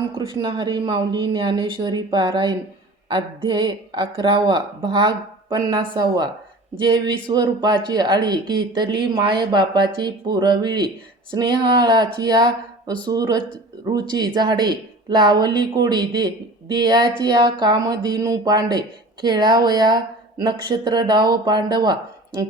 रामकृष्ण हरी माऊली ज्ञानेश्वरी पारायण अध्याय 11 भाग 50. जे विश्वरूपाची आळी घेतली मायबापाची पुरविली स्नेहाळाची या सुरुची झाडे लावली कोडी देयाची या कामधेनू पांडे खेळावया नक्षत्र डाव पांडवा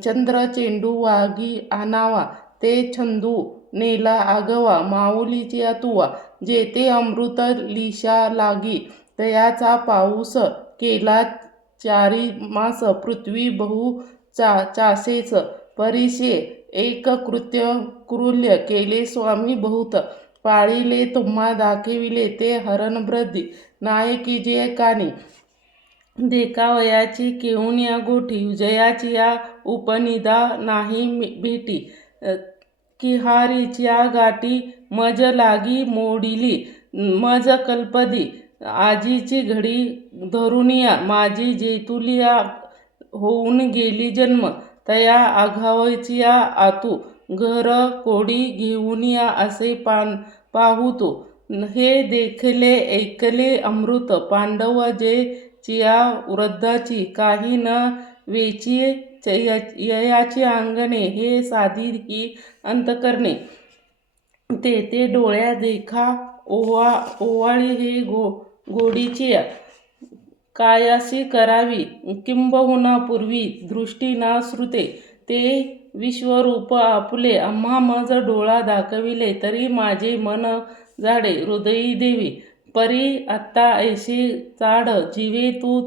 चंद्र चेंडू वागी आणावा ते छंदू नेला आगवा माऊलीची तुवा जेथे अमृत लिशा लागी तयाचा पाऊस केला चारी मास पृथ्वी बहु चासेच परिशे एक कृत्य कृल्य केले स्वामी बहुत पाळिले तुम्हा दाखविले ते हरणब्रधी नायकी जे कानी देखावयाची केहून या गोठी जयाची या उपनिदा नाही भेटी किहारीच्या गाठी मज लागी मोडिली मज कल्पदी आजीची घडी धरुनिया माझी जेतुलिया होऊन गेली जन्म तया आघावचिया आतू घर कोडी घेऊन या असे पाहूतो हे देखले ऐकले अमृत पांडव जे चिया वृद्धाची काही न वेची ययाची अंगणे हे साधी ही अंतकरणे ते डोळ्या देखा ओवाळी हे गोडीची कायासी करावी किंबहुना पूर्वी दृष्टी ना श्रुते ते विश्वरूप आपुले आम्हा मज डोळा दाखविले तरी माझे मन झाडे हृदयी देवी परी आत्ता ऐशी चाड जीवे तू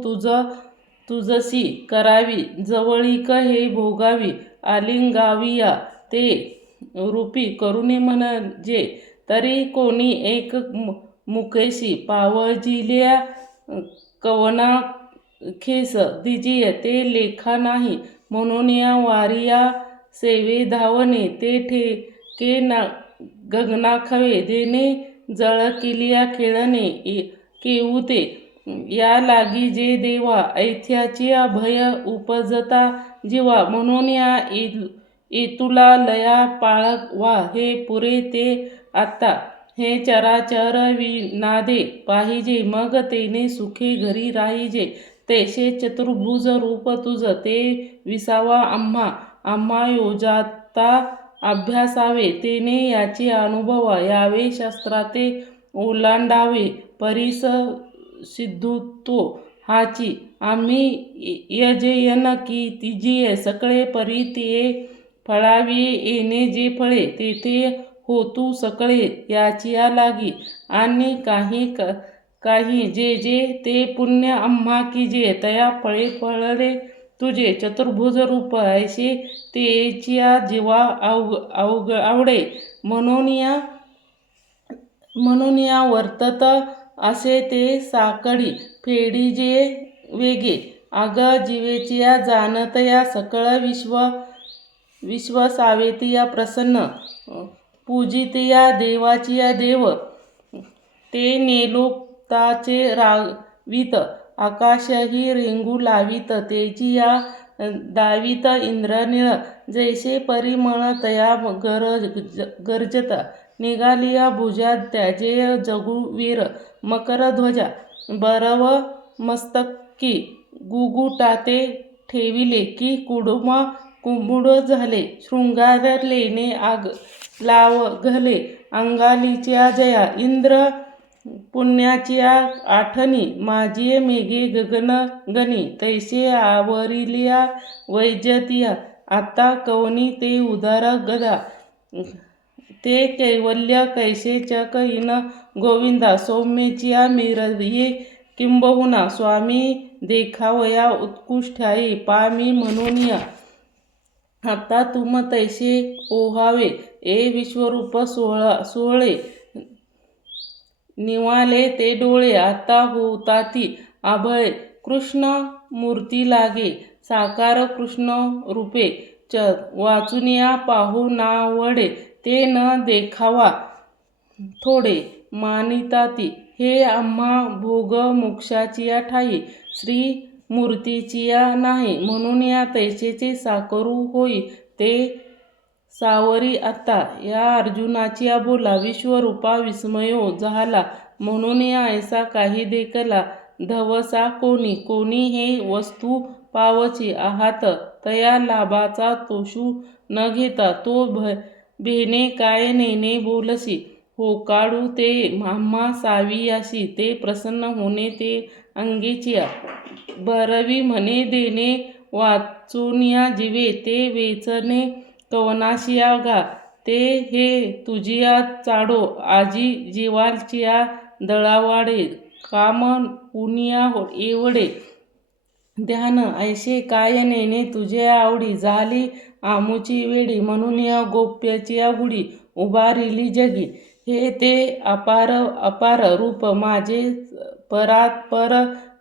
तुझसी करावी जवळीक हे भोगावी आलिंगाविया ते रूपी करुणी म्हणजे तरी कोणी एक मुकेशी पावजिल्या कवना खेस दिजिय ते लेखा नाही म्हणून या वारिया सेवे धावणे ते ठेके गगनाखवे देणे जळकिलिया खेळणे केऊते या लागी जे देवा ऐथ्याची भय उपजता जीवा म्हणून या एतुला लया पाळवा हे पुरे ते आत्ता हे चराचर विनादे पाहिजे मग तेने सुखी घरी राहिजे तैसे चतुर्भुज रूप तुझ ते विसावा आम्हा योजाता अभ्यासावे तेने याची अनुभवा यावे शास्त्राते ओलांडावे परीस सिद्धुतो हाची आम्ही यजयन की तिजी सकळे परी ते फळावी येणे जे फळे तेथे होतू सकळे याचिया लागी आणि काही जे ते पुण्य आम्हा कीजे तया फळे फळले तुझे चतुर्भुज रूप ऐसे तेचिया जीवा आवडे म्हणून या वर्तत असे ते साकडी फेडी जे वेगे आग जीवेचिया जाणतया सकळ विश्वसावेतिया प्रसन्न पूजितया देवाचिया देव ते नेलोक्ताचे रावीत आकाशही रेंगू लावीत तेची या दावीत इंद्रनीळ जैसे परिमळ तया गर्जता निघालिया भुजा त्याजे जगुवीर मकरध्वजा बरव मस्तकी गुगुटाते ठेविले की कुंबुड झाले शृंगारलेने आग लावघले अंगालीच्या जया इंद्र पुण्याच्या आठणी माझी मेघे गगनगणी तैसे आवरिलिया वैजतिया आता कवनी ते उदार गदा ते कैवल्य कैसे चक इन गोविंदा सौम्यचिया मिरये किंबहुना स्वामी देखावया उत्कृष्ठाई पामी म्हणून या आता तुम तैसे ओहावे ए विश्वरूप सोहळे निवाले ते डोळे आता होताती आभळे कृष्ण मूर्ती लागे साकार कृष्ण रूपे वाचुनिया पाहू नावडे ते न देखावा थोडे मानिताती हे आम्हा भोग मोक्षाचिया ठाई श्री मूर्तीचिया नाही म्हणून या तैसेचे साकरू होई ते सावरी आता या अर्जुनाची बोला विश्वरूपा विस्मयो झाला म्हणून ऐसा काही देखला धवसा कोणी कोणी हे वस्तू पावची आहात तया लाभाचा तोषू न घेता तो भेने काय नेने बोलसी हो काढू ते म्हाम्हा सावियाशी ते प्रसन्न होणे ते अंगीचिया बरवी म्हणे देणे वाचूनिया जीवे ते वेचणे कवनाशिया गा ते हे तुझिया चाडो आजी जीवालचिया दळावाडे काम पुनिया एवढे ध्यान ऐशे काय नेणे तुझे आवडी झाली आमुची वेडी म्हणून या गोप्याची गुढी उभारिली जगी हे ते अपार अपार रूप माझे परात पर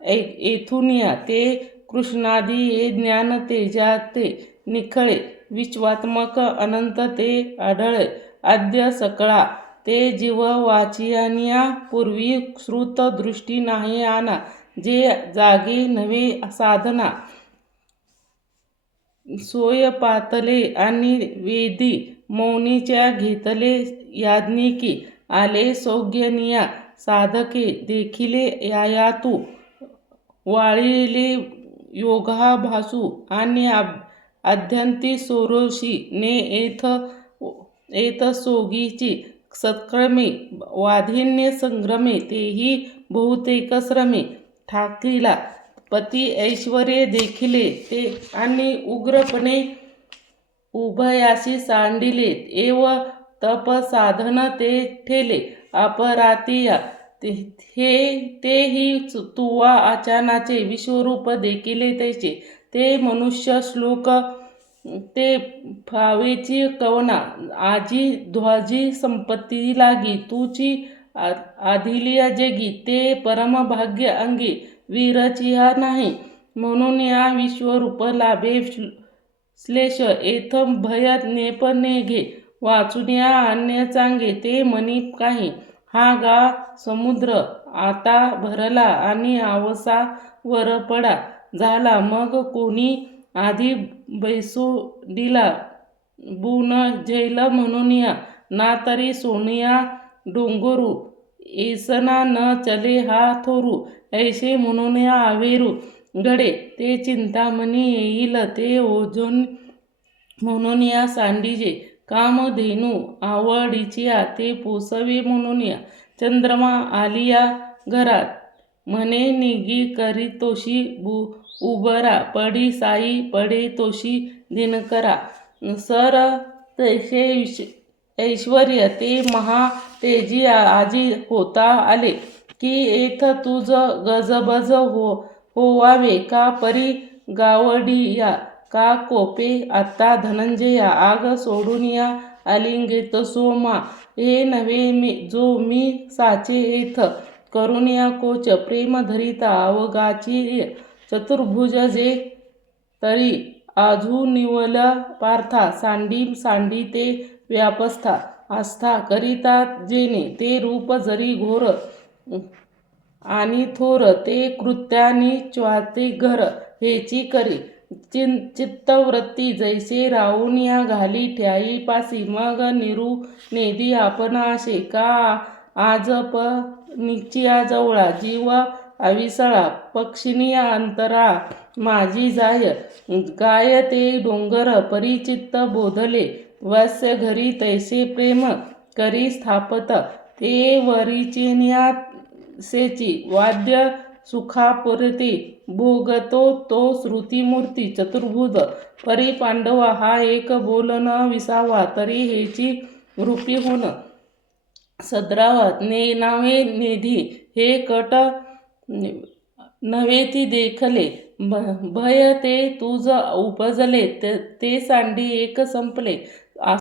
येथुनिया ते कृष्णादी हे ज्ञान तेजाते निखळे विश्वात्मक अनंत ते आढळे आद्य सकळा ते जीव वाचियानिया पूर्वी श्रुत दृष्टी नाही आना जे जागे नवे साधना सोय पातले आणि वेदी मौनीच्या घेतले याज्ञिकी आले सौज्ञनिया साधके देखिले यायातू वाळिले योगाभासू आणि आद्यंती सोरोशी ने एथ सोगीची सत्क्रमे वाधिन्य संग्रमे तेही बहुतेक श्रमे ठाकीला पती ऐश्वर्य देखिले ते आणि उग्रपणे उभयाशी सांडिले एव तप साधन ते ठेले अपरातिया तेही तुवा अचानाचे विश्वरूप देखिले तैचे ते मनुष्य श्लोक ते फावेची कवना आजी ध्वजी संपत्ती लागी तुची आधिलिया जगी ते परमभाग्य अंगी विरचिया नाही म्हणून या विश्वरूप लाभे श्लेष एथम भयात नेप नेघे वाचून या अन्य चांगे ते मनी काही हा गा समुद्र आता भरला आणि आवसा वर पडा झाला मग कोणी आधी बैसोडीला बुन झैल म्हणून या ना तरी सोनिया डोंगरू ऐसना न चले हा थोरू ऐसे म्हणून या आवेरू गडे ते चिंतामणी येईल ते ओझोन म्हणून या सांडीजे कामधेनू आवडीचिया ते पोसवे म्हणून या चंद्रमा आलिया घरात म्हणे निगी करी तोशी उबरा पडी साई पडे तोशी दिनकरा सर तैसे ऐश्वर्य ते महा तेजी आजी होता आले की एथ तुझ गजबज होवावे का परी गावडिया का कोपे आता धनंजया आग सोडून या आलिंगेत सोमा हे नव्हे जो मी साचे एथ करून या कोच प्रेम धरिता अवगाची चतुर्भुज जे तरी आझू निवला पार्था सांडी सांडी ते व्यापस्था आस्था करिता जेने ते रूप जरी घोर आणि थोर ते कृत्यानी च्वाते घर हेची करी चित्तवृत्ती जैसे राहून या घाली ठ्याई पासी मग निरू नेदी आपण आशे का आजप निचिया जवळा जीव अविसळा पक्षिणी अंतरा माझी जाय गाय ते डोंगर परिचित्त बोधले वस्य घरी तैसे प्रेम करी स्थापत ते वरिचिन्या सेची वाद्य सुखापुरती भोगतो तो श्रुतीमूर्ती चतुर्भुज परी पांडवा हा एक बोल न विसावा तरी हेची रूपी होण सद्रावा नावे नेधी हे कट नव्हे ती देखले भय ते तुझ उपजले ते सांडी एक संपले